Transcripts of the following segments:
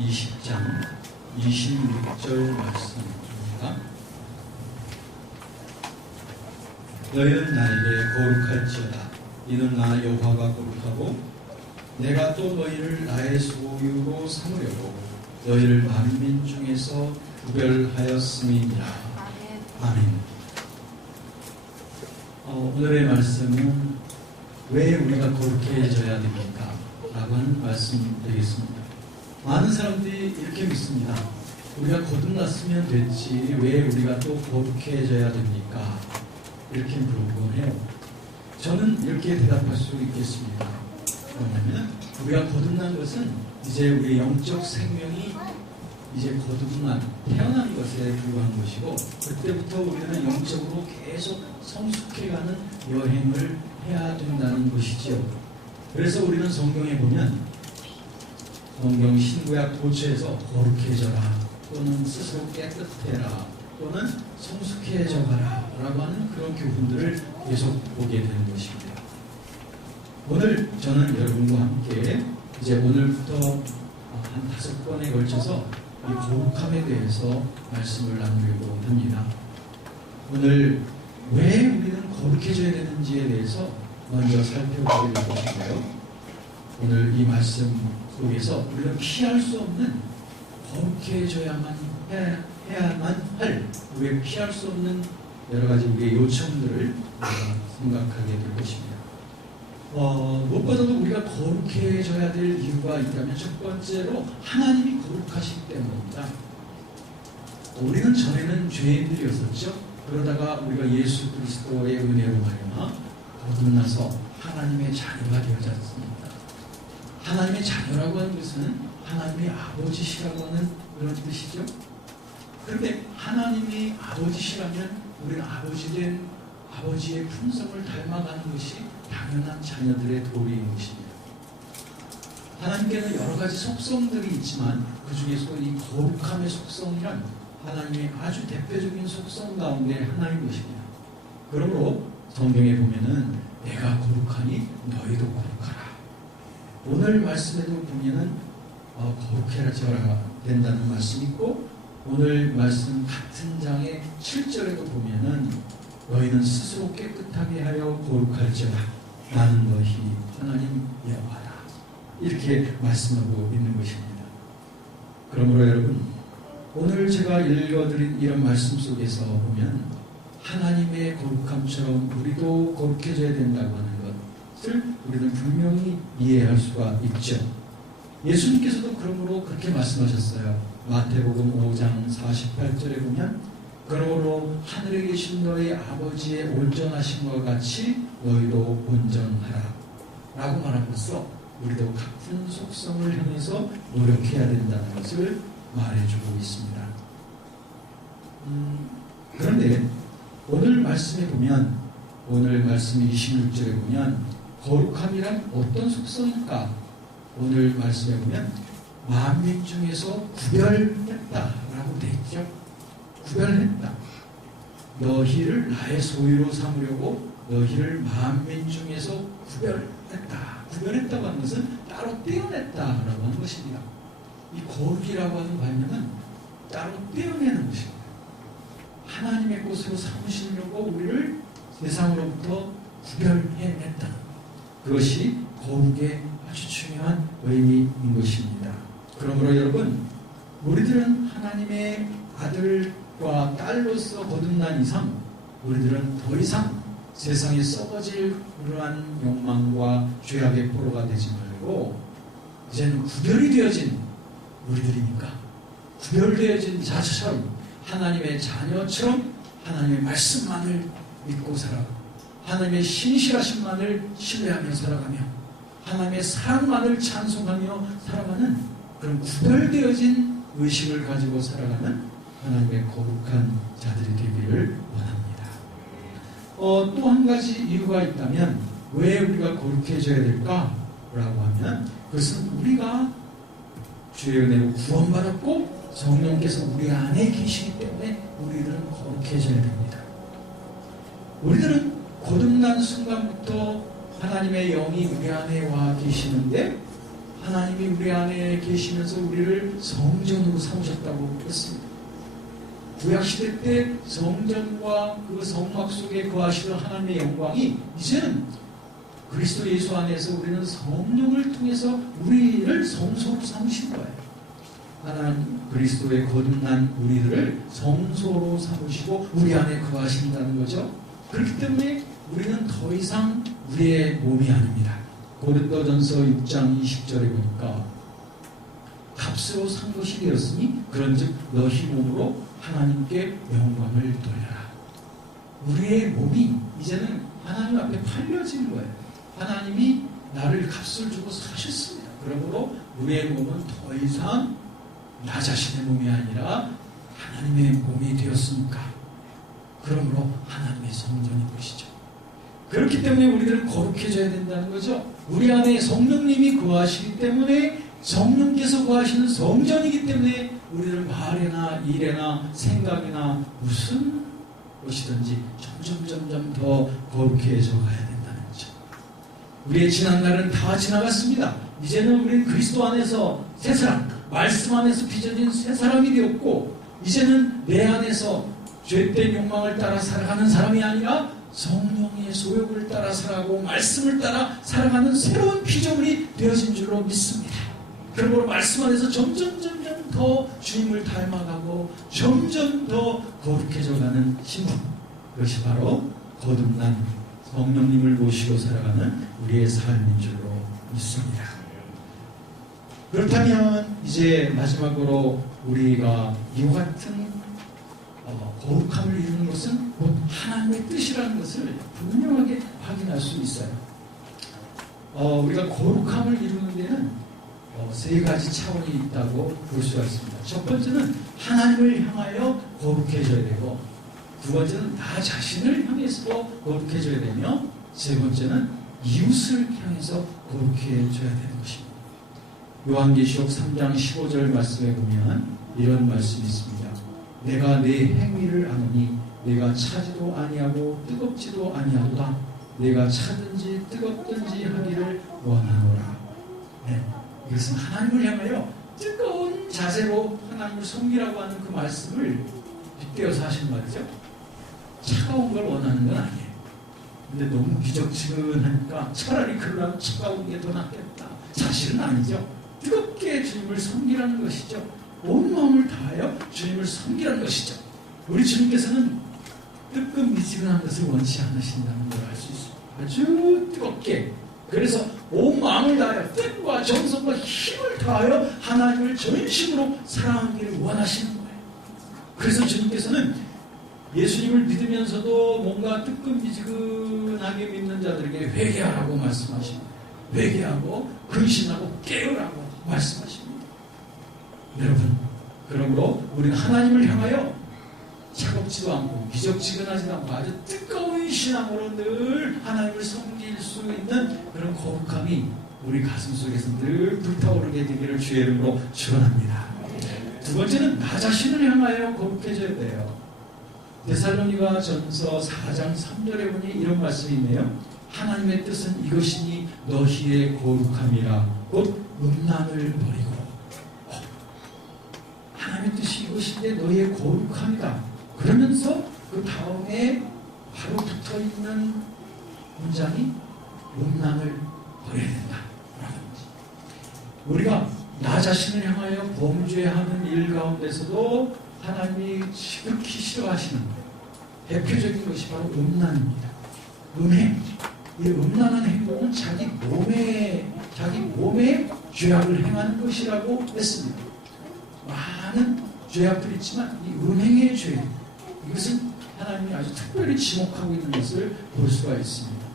20장 26절 말씀입니다. 너희는 나에게 거룩할지어다. 이는 나 여호와가 거룩하고 내가 또 너희를 나의 소유로 삼으려고 너희를 만민 중에서 구별하였음이니라. 아멘. 오늘의 말씀은 왜 우리가 거룩해져야 됩니까? 라고 하는 말씀 되겠습니다. 많은 사람들이 이렇게 믿습니다. 우리가 거듭났으면 됐지 왜 우리가 또 거룩해져야 됩니까? 이렇게 물어보곤 해요. 저는 이렇게 대답할 수 있겠습니다. 뭐냐면 우리가 거듭난 것은 이제 우리의 영적 생명이 이제 거듭난 태어난 것에 불과한 것이고, 그때부터 우리는 영적으로 계속 성숙해가는 여행을 해야 된다는 것이죠. 그래서 우리는 성경에 보면 성경 신구약 도처에서 거룩해져라 또는 스스로 깨끗해라 또는 성숙해져 가라 라고 하는 그런 교훈들을 계속 보게 되는 것입니다. 오늘 저는 여러분과 함께 이제 오늘부터 한 5번에 걸쳐서 이 거룩함에 대해서 말씀을 나누려고 합니다. 오늘 왜 우리는 거룩해져야 되는지에 대해서 먼저 살펴보게 될 것인데요. 오늘 이 말씀 속에서 우리가 피할 수 없는 거룩해져야만 해야만 할 우리가 피할 수 없는 여러 가지 우리의 요청들을 생각하게 될 것입니다. 무엇보다도 우리가 거룩해져야 될 이유가 있다면 첫 번째로 하나님이 거룩하시기 때문입니다. 우리는 전에는 죄인들이었었죠. 그러다가 우리가 예수 그리스도의 은혜로 말미암아 거듭나서 하나님의 자녀가 되어졌습니다. 하나님의 자녀라고 하는 것은 하나님의 아버지시라고 하는 그런 뜻이죠. 그런데 하나님이 아버지시라면 우리는 아버지된 아버지의 품성을 닮아가는 것이 당연한 자녀들의 도리인 것입니다. 하나님께는 여러 가지 속성들이 있지만 그 중에서 이 거룩함의 속성이란 하나님의 아주 대표적인 속성 가운데 하나인 것입니다. 그러므로 성경에 보면은 내가 거룩하니 너희도 거룩하라. 오늘 말씀에도 보면은 거룩해져야 된다는 말씀이 있고, 오늘 말씀 같은 장의 7절에도 보면은 너희는 스스로 깨끗하게 하여 거룩할지어다. 나는 너희 하나님 여호와다. 이렇게 말씀하고 있는 것입니다. 그러므로 여러분, 오늘 제가 읽어드린 이런 말씀 속에서 보면 하나님의 거룩함처럼 우리도 거룩해져야 된다고 하는 것을 우리는 분명히 이해할 수가 있죠. 예수님께서도 그러므로 그렇게 말씀하셨어요. 마태복음 5장 48절에 보면 그러므로 하늘에 계신 너희 아버지의 온전하심과 같이 너희도 온전하라 라고 말함으로써 우리도 같은 속성을 향해서 노력해야 된다는 것을 말해주고 있습니다. 그런데 오늘 말씀에 보면, 오늘 말씀 26절에 보면 거룩함이란 어떤 속성일까? 오늘 말씀에 보면 만민 중에서 구별했다 라고 되어 있죠. 구별했다. 너희를 나의 소유로 삼으려고 너희를 만민 중에서 구별했다. 구별했다고 하는 것은 따로 떼어냈다라고 하는 것입니다. 이 거룩이라고 하는 관념은 따로 떼어내는 것입니다. 하나님의 것으로 삼으시려고 우리를 세상으로부터 구별해냈다. 그것이 거룩의 아주 중요한 의미인 것입니다. 그러므로 여러분, 우리들은 하나님의 아들과 딸로서 거듭난 이상 우리들은 더 이상 세상에 썩어질 그러한 욕망과 죄악의 포로가 되지 말고 이제는 구별이 되어진 우리들이니까 구별되어진 자처럼 하나님의 자녀처럼 하나님의 말씀만을 믿고 살아가고 하나님의 신실하심만을 신뢰하며 살아가며 하나님의 사랑만을 찬송하며 살아가는 그런 구별되어진 의식을 가지고 살아가는 하나님의 거룩한 자들이 되기를 원합니다. 또 한 가지 이유가 있다면 왜 우리가 거룩해져야 될까? 라고 하면 그것은 우리가 주의 은혜로 구원받았고 성령께서 우리 안에 계시기 때문에 우리들은 거룩해져야 됩니다. 우리들은 거듭난 순간부터 하나님의 영이 우리 안에 와 계시는데 하나님이 우리 안에 계시면서 우리를 성전으로 삼으셨다고 했습니다. 구약시대 때 성전과 그 성막 속에 거하시던 하나님의 영광이 이제는 그리스도 예수 안에서 우리는 성령을 통해서 우리를 성소로 삼으신 거예요. 하나님 그리스도의 거듭난 우리들을 성소로 삼으시고 우리 안에 거하신다는 거죠. 그렇기 때문에 우리는 더 이상 우리의 몸이 아닙니다. 고린도전서 6장 20절에 보니까 값으로 산 것이 되었으니 그런즉 너희 몸으로 하나님께 영광을 돌려라. 우리의 몸이 이제는 하나님 앞에 팔려진 거예요. 하나님이 나를 값을 주고 사셨습니다. 그러므로 우리의 몸은 더 이상 나 자신의 몸이 아니라 하나님의 몸이 되었으니까 그러므로 하나님의 성전인 것이죠. 그렇기 때문에 우리들은 거룩해져야 된다는 거죠. 우리 안에 성령님이 거하시기 때문에 성령께서 거하시는 성전이기 때문에 우리는 말이나 일이나 생각이나 무슨 것이든지 점점 더 거룩해져 가야 된다는 거죠. 우리의 지난 날은 다 지나갔습니다. 이제는 우리는 그리스도 안에서 새 사람, 말씀 안에서 빚어진 새 사람이 되었고 이제는 내 안에서 죄된 욕망을 따라 살아가는 사람이 아니라 성령의 소욕을 따라 살아가고 말씀을 따라 살아가는 새로운 피조물이 되어진 줄로 믿습니다. 그러므로 말씀 안에서 점점 더 주님을 닮아가고 점점 더 거룩해져가는 신분, 그것이 바로 거듭난 성령님을 모시고 살아가는 우리의 삶인 줄로 믿습니다. 그렇다면 이제 마지막으로 우리가 이와 같은 거룩함을 이루는 것은 곧 하나님의 뜻이라는 것을 분명하게 확인할 수 있어요. 우리가 거룩함을 이루는 데는 세 가지 차원이 있다고 볼 수가 있습니다. 첫 번째는 하나님을 향하여 거룩해져야 되고, 두 번째는 나 자신을 향해서도 거룩해져야 되며, 세 번째는 이웃을 향해서 거룩해져야 되는 것입니다. 요한계시록 3장 15절 말씀에 보면 이런 말씀이 있습니다. 내가 내 행위를 아노니 내가 차지도 아니하고 뜨겁지도 아니하도다. 내가 차든지 뜨겁든지 하기를 원하노라. 네, 이것은 하나님을 향하여 뜨거운 자세로 하나님을 섬기라고 하는 그 말씀을 빗대어서 하신 말이죠. 차가운 걸 원하는 건 아니에요. 근데 너무 기적지근하니까 차라리 그러면 차가운 게 더 낫겠다. 사실은 아니죠. 뜨겁게 주님을 섬기라는 것이죠. 온 마음을 다하여 주님을 섬기라는 것이죠. 우리 주님께서는 뜨끈미지근한 것을 원치 않으신다는 걸 알 수 있습니다. 아주 뜨겁게, 그래서 온 마음을 다하여 뜻과 정성과 힘을 다하여 하나님을 전심으로 사랑하기를 원하시는 거예요. 그래서 주님께서는 예수님을 믿으면서도 뭔가 뜨끈미지근하게 믿는 자들에게 회개하라고 말씀하십니다. 회개하고 근신하고 깨우라고 말씀하십니다. 여러분, 그러므로 우리는 하나님을 향하여 차갑지도 않고 기적지근하지도 않고 아주 뜨거운 신앙으로 늘 하나님을 섬길 수 있는 그런 거룩함이 우리 가슴 속에서 늘 불타오르게 되기를 주의 이름으로 축원합니다. 두 번째는 나 자신을 향하여 거룩해져야 돼요. 데살로니가 전서 4장 3절에 보니 이런 말씀이 있네요. 하나님의 뜻은 이것이니 너희의 거룩함이라 곧 음란을 버리고. 하나님의 뜻이 이것인데 너희의 거룩함이다. 그러면서 그 다음에 바로 붙어있는 문장이 음란을 버려야 된다. 우리가 나 자신을 향하여 범죄하는 일 가운데서도 하나님이 지극히 싫어하시는 대표적인 것이 바로 음란입니다. 음행. 이 음란한 행동은 자기 몸에 죄악을 행하는 것이라고 했습니다. 많은 죄악들이 있지만 이 음행의 죄, 이것은 하나님이 아주 특별히 지목하고 있는 것을 볼 수가 있습니다.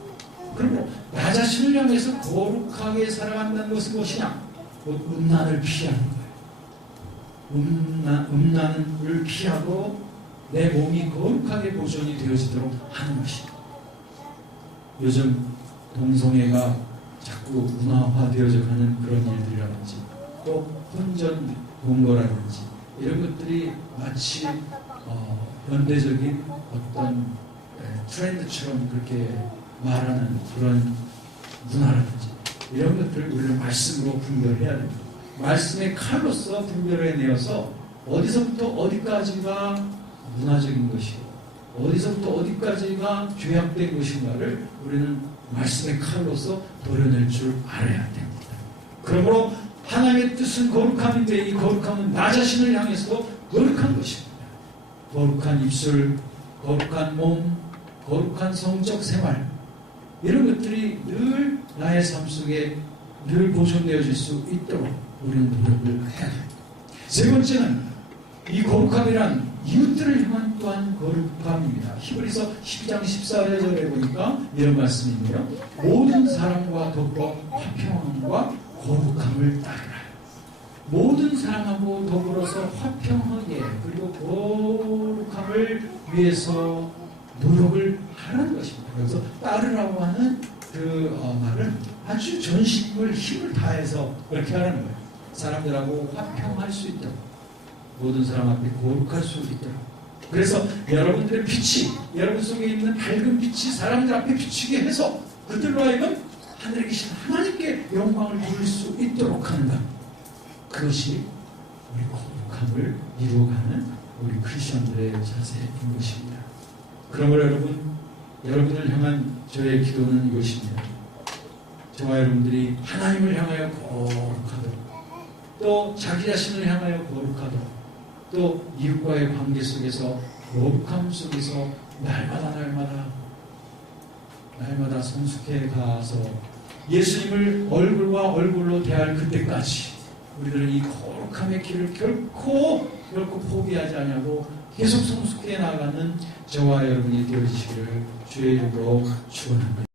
그리고 나 자신을 향해서 거룩하게 살아간다는 것은 무엇이냐? 곧 음란을 피하는 거예요. 음란을 피하고 내 몸이 거룩하게 보존이 되어지도록 하는 것입니다. 요즘 동성애가 자꾸 문화화되어져 가는 그런 일들이라든지 또 혼전 동거라든지 이런 것들이 마치 현대적인 어떤 트렌드처럼 그렇게 말하는 그런 문화라든지 이런 것들을 우리는 말씀으로 분별해야 됩니다. 말씀의 칼로서 분별해내어서 어디서부터 어디까지가 문화적인 것이고 어디서부터 어디까지가 죄악된 것인가를 우리는 말씀의 칼로서 도려낼 줄 알아야 됩니다. 그러므로 하나님의 뜻은 거룩함인데 이 거룩함은 나 자신을 향해서도 거룩한 것입니다. 거룩한 입술, 거룩한 몸, 거룩한 성적 생활, 이런 것들이 늘 나의 삶 속에 늘 보존되어질 수 있도록 우리는 노력을 해야 됩니다. 세 번째는 이 거룩함이란 이웃들을 향한 또한 거룩함입니다. 히브리서 12장 14절에 보니까 이런 말씀이 있네요. 모든 사람과 더불어 화평함과 거룩함을 따르라. 모든 사람하고 더불어서 화평하게 그리고 거룩함을 위해서 노력을 하라는 것입니다. 그래서 따르라고 하는 그 말은 아주 전심을 힘을 다해서 그렇게 하라는 거예요. 사람들하고 화평할 수 있도록, 모든 사람 앞에 거룩할 수 있도록. 그래서 여러분들의 빛이, 여러분 속에 있는 밝은 빛이 사람들 앞에 비추게 해서 그들로 하여금 하늘에 계신 하나님께 영광을 돌릴 수 있도록 하는 것, 그것이 우리 거룩함을 이루어가는 우리 크리스천들의 자세인 것입니다. 그러므로 여러분을 향한 저의 기도는 이것입니다. 저와 여러분들이 하나님을 향하여 거룩하도록, 또 자기 자신을 향하여 거룩하도록, 또 이웃과의 관계 속에서 거룩함 속에서 날마다 성숙해 가서 예수님을 얼굴과 얼굴로 대할 그때까지 우리들은 이 거룩함의 길을 결코 포기하지 않냐고 계속 성숙해 나가는 저와 여러분이 되어주시기를 주의 이름으로 축원합니다.